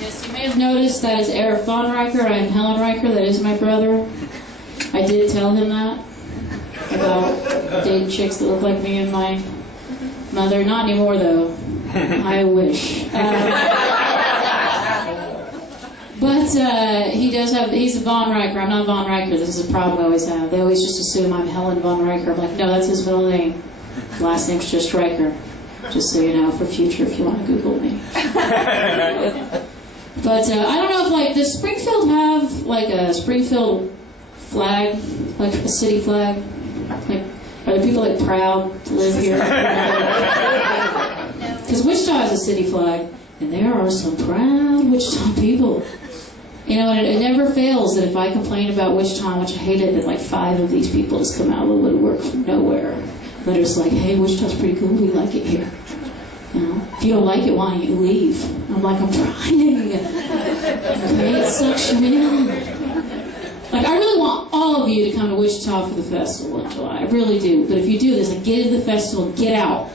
Yes, you may have noticed that is Eric von Reicher. I am Helen Reicher. That is my brother. I did tell him that about dating chicks that look like me and my mother. Not anymore, though. I wish. But he does have, he's a von Reicher. I'm not von Reicher. This is a problem I always have. They always just assume I'm Helen von Reicher. I'm like, no, that's his middle name. Last name's just Reicher. Just so you know, for future, if you want to Google me. But I don't know if, like, does Springfield have, like, a Springfield flag? Like, a city flag? Like, are the people, like, proud to live here? Because Wichita has a city flag, and there are some proud Wichita people. You know, and it never fails that if I complain about Wichita, which I hate it, that, like, 5 of these people just come out of the woodwork from nowhere. They're just like, hey, Wichita's pretty cool, we like it here. You know, if you don't like it, why don't you leave? I'm like, I'm trying. Okay, it sucks you in. Like, I really want all of you to come to Wichita for the festival in July. I really do. But if you do this, like, get into the festival, get out.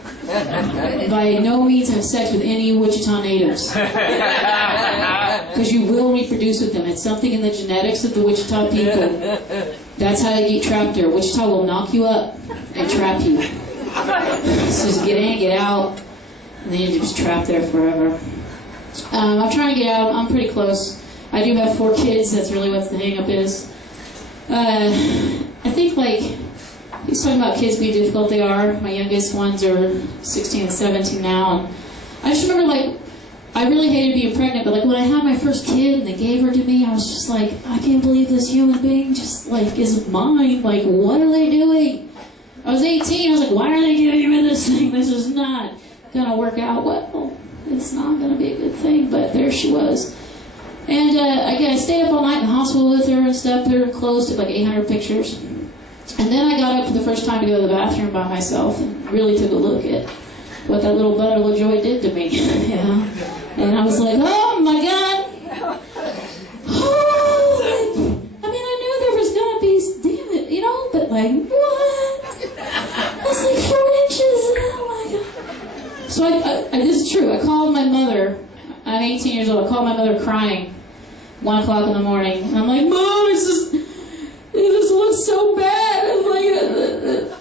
By no means have sex with any Wichita natives. Because you will reproduce with them. It's something in the genetics of the Wichita people. That's how they get trapped there. Wichita will knock you up and trap you. So just get in, get out. And then you're just trapped there forever. I'm trying to get out. I'm pretty close. I do have 4 kids. That's really what the hang-up is. I think, like, he's talking about kids being difficult. They are. My youngest ones are 16 and 17 now. And I just remember, like, I really hated being pregnant, but, like, when I had my first kid and they gave her to me, I was just like, I can't believe this human being just, like, is mine. Like, what are they doing? I was 18. I was like, why are they giving me this thing? This is not going to work out well. It's not going to be a good thing, but there she was. And I stayed up all night in the hospital with her and stuff. Her clothes took like 800 pictures. And then I got up for the first time to go to the bathroom by myself and really took a look at what that little bundle of joy did to me. Yeah. And I was like, oh my God. Oh, I mean, I knew there was going to be, damn it, you know, but like, what? That's like 4 inches. Oh my God. So this is true. I called my mother. I'm 18 years old. I called my mother crying, 1 o'clock in the morning. And I'm like, Mom, it just looks so bad. It's like,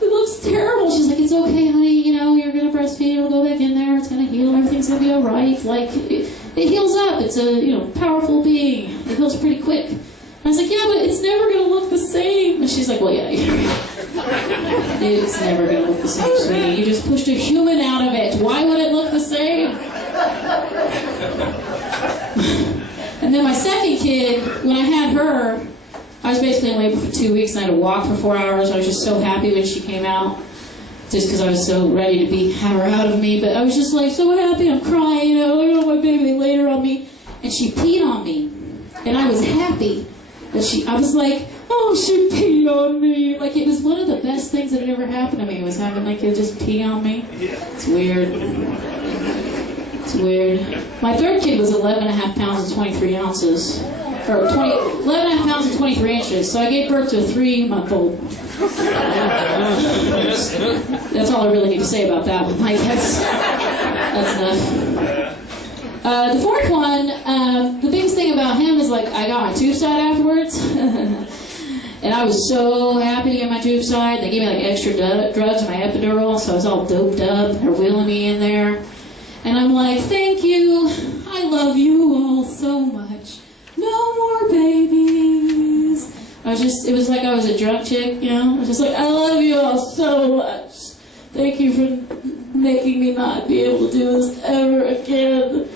it looks terrible. She's like, it's okay, honey. You know, you're going to breastfeed. It'll go back in there. It's going to heal. Everything's going to be all right. Like, it heals up. It's a, you know, powerful being. It heals pretty quick. And I was like, yeah, but it's never going to look the same. And she's like, well, yeah. It's never going to look the same, sweetie. You just pushed a human out of it. Why would it look the same? And then my second kid, when I had her, I was basically in labor for 2 weeks and I had to walk for 4 hours. I was just so happy when she came out, just because I was so ready to have her out of me. But I was just like so happy. I'm crying, you know, my baby laid her on me. And she peed on me. And I was happy that I was like, oh, she peed on me. Like, it was one of the best things that had ever happened to me, was having my kid just pee on me. It's weird. It's weird. My third kid was 11.5 pounds and 23 ounces. Or 11.5 pounds and 23 inches. So I gave birth to a 3-month-old. That's all I really need to say about that one. Like, that's enough. The fourth one, the biggest thing about him is, like, I got my tube side afterwards. And I was so happy to get my tube side. They gave me, like, extra drugs in my epidural, so I was all doped up. They're wheeling me in there. And I'm like, thank you. I love you all so much. No more babies. It was like I was a drunk chick, you know? I was just like, I love you all so much. Thank you for making me not be able to do this ever again.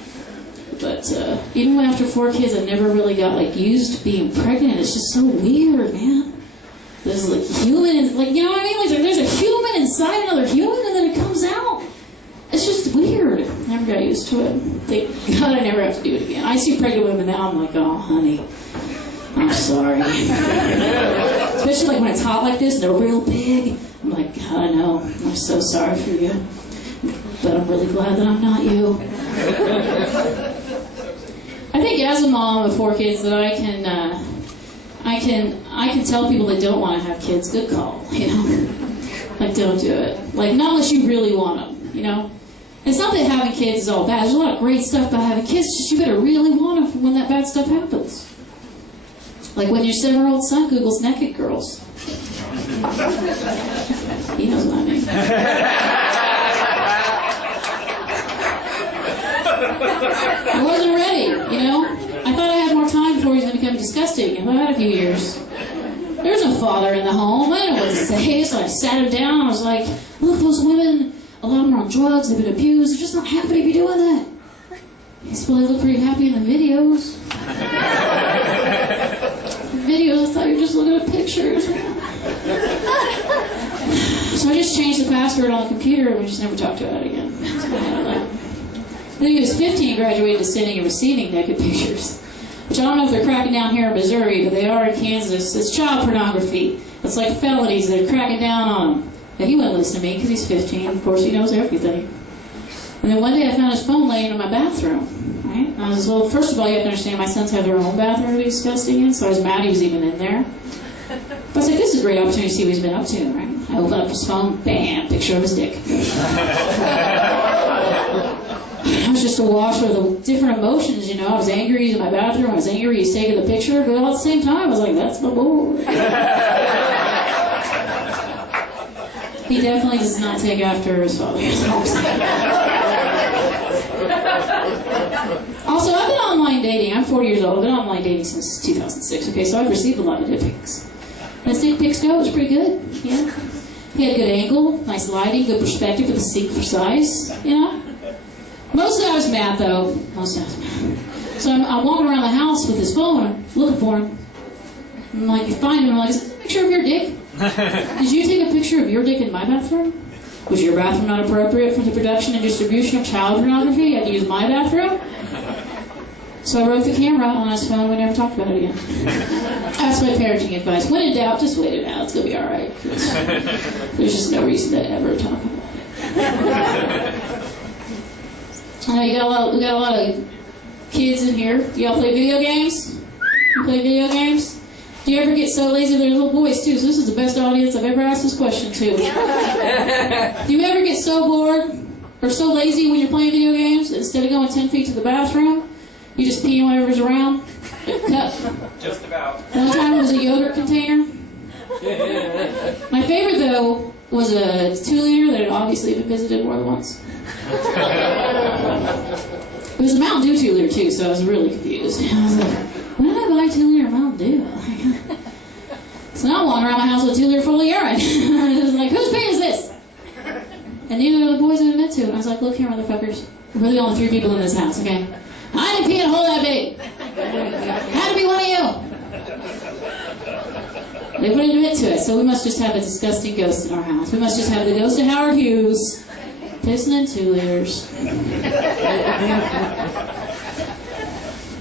But even after 4 kids, I never really got, like, used to being pregnant. It's just so weird, man. There's, like, human, like, you know what I mean? Like, there's a human inside another human, and then it comes out. It's just weird. I never got used to it. Thank God I never have to do it again. I see pregnant women now, I'm like, oh, honey, I'm sorry. Especially, like, when it's hot like this, and they're real big. I'm like, God, I know. I'm so sorry for you. But I'm really glad that I'm not you. I think as a mom of 4 kids that I can tell people that don't want to have kids, good call, you know? Like, don't do it. Like, not unless you really want them, you know? It's not that having kids is all bad. There's a lot of great stuff about having kids, just you better really want them when that bad stuff happens. Like when your 7-year-old son Googles naked girls. He knows what I mean. I wasn't ready, you know? I thought I had more time before he was going to become disgusting. I had a few years. There's no father in the home. I didn't know what to say. So I sat him down. I was like, look, those women, a lot of them are on drugs. They've been abused. They're just not happy to be doing that. He said, well, they look pretty happy in the videos. Videos, I thought you were just looking at pictures. So I just changed the password on the computer and we just never talked about it again. Then he was 15 and graduated to sending and receiving naked pictures. Which I don't know if they're cracking down here in Missouri, but they are in Kansas. It's child pornography. It's like felonies. They're cracking down on him. Now, he wouldn't listen to me because he's 15. Of course, he knows everything. And then one day I found his phone laying in my bathroom. Right? And I was, well, first of all, you have to understand my sons have their own bathroom to be disgusting in, so I was mad he was even in there. But I was like, this is a great opportunity to see what he's been up to, right? I opened up his phone, bam, picture of his dick. I was just awash with the different emotions, you know. I was angry he's in my bathroom, I was angry he's taking the picture, but all at the same time, I was like, that's my boy. He definitely does not take after his father. Also, I've been online dating. I'm 40 years old. I've been online dating since 2006. Okay, so I've received a lot of dick pics. And his dick pics go, it was pretty good. Yeah. He had a good angle, nice lighting, good perspective with a seek for size. You know. Most of it I was mad though. Most of it I was mad. So I'm walking around the house with his phone, looking for him. I'm like, you find him. I'm like, is this a picture of your dick? Did you take a picture of your dick in my bathroom? Was your bathroom not appropriate for the production and distribution of child pornography? You had to use my bathroom? So I wrote the camera on his phone. We never talked about it again. That's my parenting advice. When in doubt, just wait it out. It's going to be all right. There's just no reason to ever talk about it. I know we got a lot of kids in here. Do y'all play video games? You play video games? Do you ever get so lazy? They're little boys too, so this is the best audience I've ever asked this question to. Do you ever get so bored or so lazy when you're playing video games, instead of going 10 feet to the bathroom, you just pee in whatever's around? Cup? Just about. One time it was a yogurt container. My favorite though was a 2-liter that had obviously been visited more than once. It was a Mountain Dew 2-liter too, so I was really confused. I was like, when did I buy a 2-liter Mountain Dew? So now I'm walking around my house with a 2-liter full of urine. I was like, whose pee is this? And neither of the boys would admit to it. And I was like, look here, motherfuckers. We're the only 3 people in this house, okay? I didn't pee in a hole that big. It had to be one of you. They wouldn't admit to it, so we must just have a disgusting ghost in our house. We must just have the ghost of Howard Hughes pissing in 2-liters.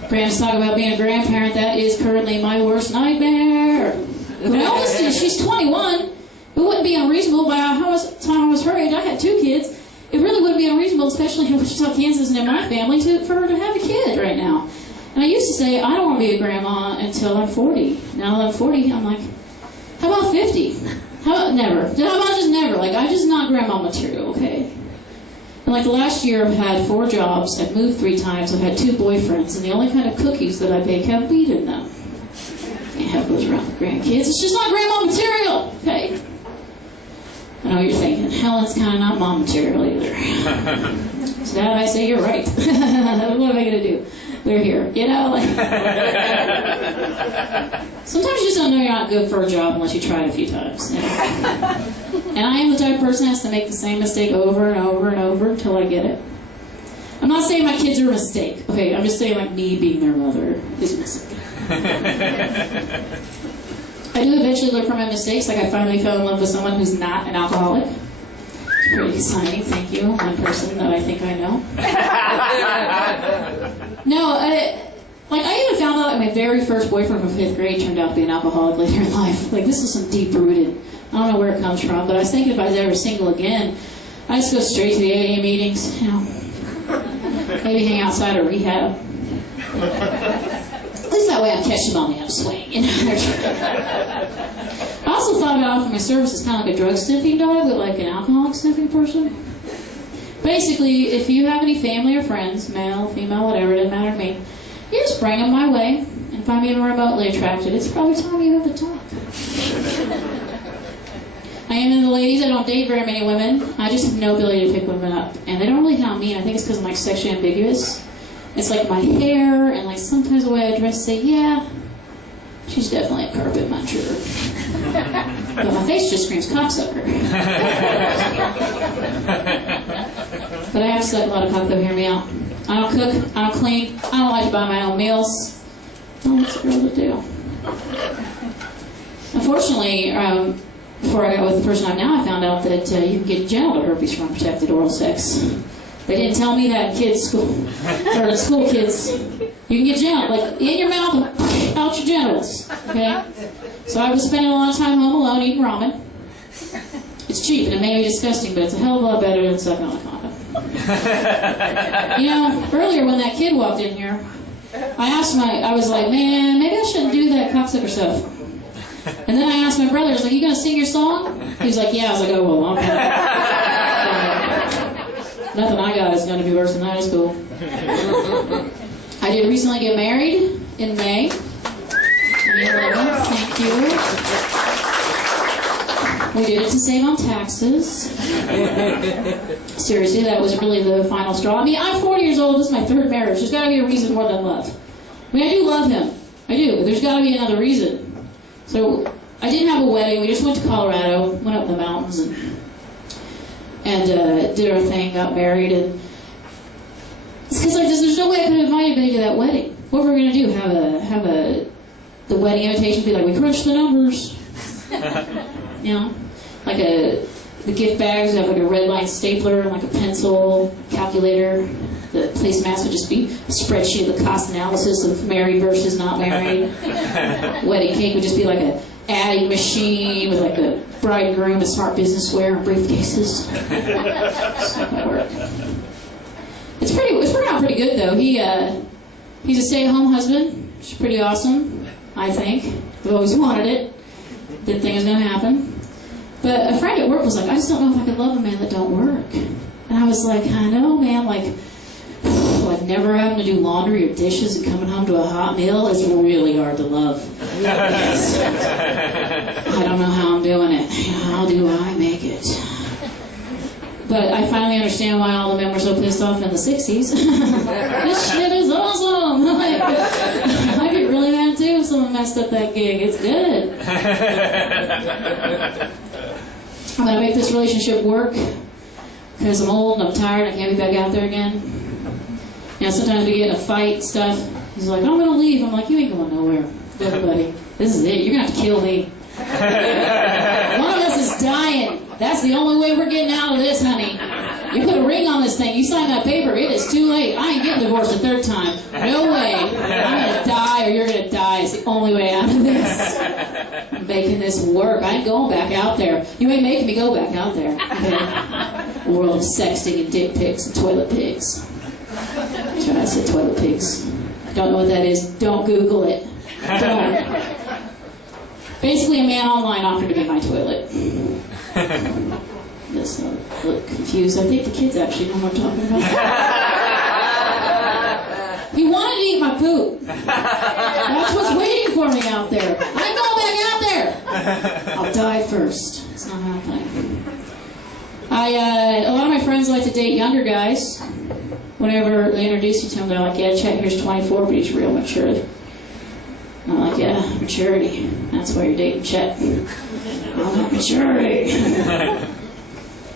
Brandon's talking about being a grandparent. That is currently my worst nightmare. My oldest, she's 21. It wouldn't be unreasonable by the time I was her age. I had 2 kids. It really wouldn't be unreasonable, especially in Wichita, Kansas, and in my family, for her to have a kid right now. And I used to say, I don't want to be a grandma until I'm 40. Now that I'm 40, I'm like, how about 50? How about never? How about just never? Like, I'm just not grandma material, okay? And like the last year, I've had 4 jobs. I've moved 3 times. I've had 2 boyfriends. And the only kind of cookies that I bake have weed in them. Can't have those around the grandkids. It's just not grandma material, okay? I know what you're thinking. Helen's kind of not mom material either. So now I say you're right. What am I going to do? We're here. You know, like... Sometimes you just don't know you're not good for a job unless you try it a few times. You know? And I am the type of person that has to make the same mistake over and over and over until I get it. I'm not saying my kids are a mistake. Okay, I'm just saying like me being their mother is a mistake. I do eventually learn from my mistakes. Like I finally fell in love with someone who's not an alcoholic. It's pretty exciting, thank you. One person that I think I know. No, I even found out that my very first boyfriend from 5th grade turned out to be an alcoholic later in life. Like this is some deep-rooted, I don't know where it comes from, but I was thinking if I was ever single again, I'd just go straight to the AA meetings, you know. Maybe hang outside a rehab. At least that way I'm catching them on the upswing, you know. I also thought about offering my services kind of like a drug sniffing dog, but like an alcoholic sniffing person. But Basically, if you have any family or friends, male, female, whatever, it doesn't matter to me, you just bring them my way, and if I'm even remotely attracted, it's probably time you have to talk. I am into the ladies. I don't date very many women. I just have no ability to pick women up. And they don't really count me. I think it's because I'm like sexually ambiguous. It's like my hair and like sometimes the way I dress say, yeah, she's definitely a carpet muncher. But my face just screams cocksucker. But I have sucked a lot of cock, though, hear me out. I don't cook, I don't clean, I don't like to buy my own meals. Oh, what's a girl to do? Unfortunately, before I got with the person I'm now, I found out that you can get genital herpes from unprotected oral sex. They didn't tell me that in kids' school, or in school kids. You can get genital, like in your mouth and out your genitals, okay? So I was spending a lot of time home alone eating ramen. It's cheap and it may be disgusting, but it's a hell of a lot better than sucking on a condom. You know, earlier when that kid walked in here, I was like, man, maybe I shouldn't do that cocksucker stuff. And then I asked my brother, I was like, you gonna sing your song? He was like, yeah. I was like, oh, well, nothing I got is gonna be worse than that is cool. I did recently get married in May. Thank you. We did it to save on taxes. Seriously, that was really the final straw. I mean, I'm 40 years old. This is my third marriage. There's got to be a reason more than love. I mean, I do love him. I do. But there's got to be another reason. So I didn't have a wedding. We just went to Colorado, went up in the mountains, and did our thing, got married. And it's because there's no way I could invite anybody to that wedding. What were we going to do? Have the wedding invitation be like, we crunched the numbers. You know? Like the gift bags have like a red line stapler and like a pencil, calculator. The placemat would just be a spreadsheet of the cost analysis of married versus not married. Wedding cake would just be like a adding machine with like a bride and groom, a smart business wear, and briefcases. It's not gonna work. It's working out pretty good though. He's a stay-at-home husband, which is pretty awesome, I think. I've always wanted it. Didn't think it was gonna happen. But a friend at work was like, I just don't know if I could love a man that don't work. And I was like, I know, man, like, never having to do laundry or dishes and coming home to a hot meal is really hard to love. Yes. I don't know how I'm doing it. How do I make it? But I finally understand why all the men were so pissed off in the 60s. This shit is awesome! Like, I get really mad too if someone messed up that gig. It's good. I'm going to make this relationship work because I'm old and I'm tired and I can't be back out there again. You know, sometimes we get in a fight and stuff. He's like, I'm going to leave. I'm like, you ain't going nowhere. Look, buddy, this is it. You're going to have to kill me. One of us is dying. That's the only way we're getting out of this, honey. You put a ring on this thing. You sign that paper. It is too late. I ain't getting divorced a third time. No way. I'm going to die or you're going to die. It's the only way out of this. I'm making this work. I ain't going back out there. You ain't making me go back out there. Okay? World of sexting and dick pics and toilet pigs. Try to say toilet pigs. Don't know what that is. Don't Google it. Don't. Basically, a man online offered to be my toilet. This look confused. I think the kids actually know what I'm talking about. He wanted to eat my poop. That's what's waiting for me out there. I go back out there. I'll die first. It's not happening. A lot of my friends like to date younger guys. Whenever they introduce you to them, they're like, yeah, Chet here's 24, but he's real mature. And I'm like, yeah, maturity. That's why you're dating Chet. I'm like, maturity.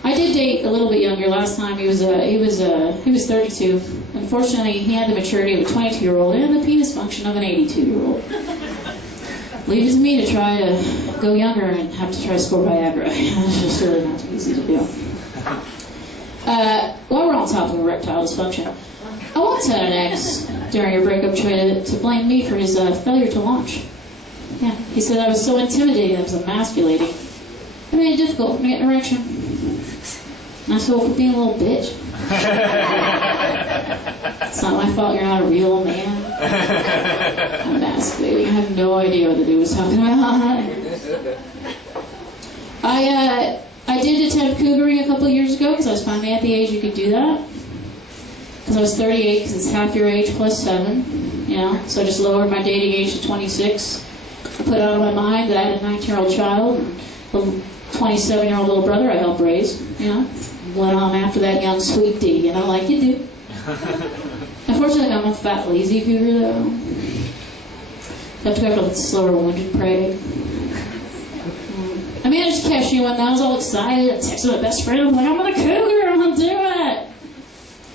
I did date a little bit younger last time. He was 32. Unfortunately, he had the maturity of a 22-year-old and the penis function of an 82-year-old. Leaves me to try to go younger and have to try to score Viagra. It's just really not too easy to do. While we're on top of erectile dysfunction, I once had an ex during a breakup try to blame me for his failure to launch. Yeah, he said I was so intimidating, I was emasculating. It made it difficult for me to get an erection. And I said, well, for being a little bitch. It's not my fault you're not a real man. I'm emasculating. I have no idea what the dude was talking about. I did attempt cougering a couple of years ago because I was finally at the age you could do that. Because I was 38, because it's half your age plus 7, you know. So I just lowered my dating age to 26. I put out of my mind that I had a 19-year-old child and a 27-year-old little brother I helped raise, you know. Went on after that young sweet D, you know, like you do. Unfortunately, I'm a fat, lazy cougar, though. Have to go after the slower wounded prey. I managed to catch you when I was all excited. I texted my best friend. I'm like, I'm gonna cougar. I'm gonna do it.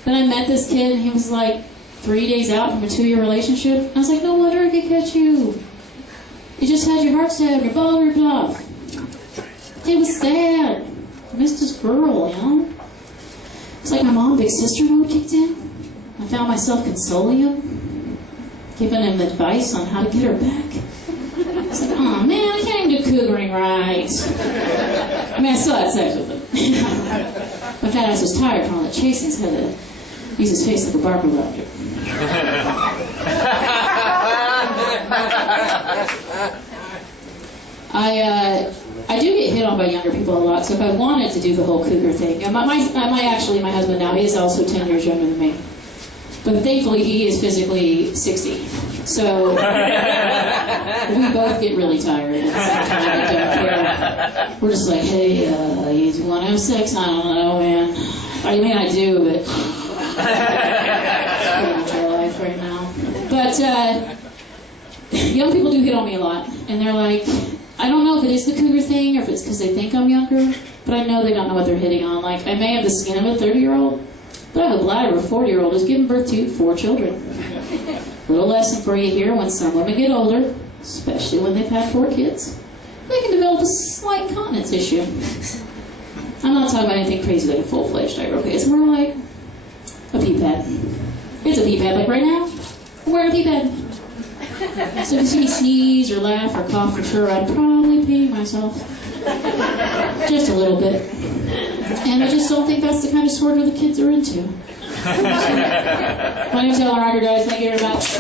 Then I met this kid, and he was like 3 days out from a 2-year relationship. I was like, no wonder I could catch you. You just had your heart stabbed, your ball ripped off. It was sad. I missed this girl, you know? It's like my mom, big sister mode kicked in. I found myself consoling him, giving him advice on how to get her back. It's like, oh man, I can't even do cougering right. I mean, I still had sex with him. My fat ass was tired from all that chasing, so I had to use his face like a barber doctor. I do get hit on by younger people a lot, so if I wanted to do the whole cougar thing, and my husband now, he is also 10 years younger than me. But thankfully, he is physically 60. So we both get really tired. And sometimes we don't care. We're just like, hey, you want to have sex? I don't know, man. I mean, I do, but it's pretty much our life right now. But young people do hit on me a lot, and they're like, I don't know if it is the cougar thing or if it's because they think I'm younger, but I know they don't know what they're hitting on. Like, I may have the skin of a 30-year-old, but I have the bladder of a 40-year-old who's given birth to 4 children. Little lesson for you here: when some women get older, especially when they've had 4 kids, they can develop a slight continence issue. I'm not talking about anything crazy like a full-fledged diaper, okay? It's more like a pee pad. It's a pee pad, like right now, I'm wearing a pee pad. So if you see me sneeze or laugh or cough for sure, I'd probably pee myself. Just a little bit. And I just don't think that's the kind of sort the kids are into. My name's Helen Reicher, guys. Thank you very much.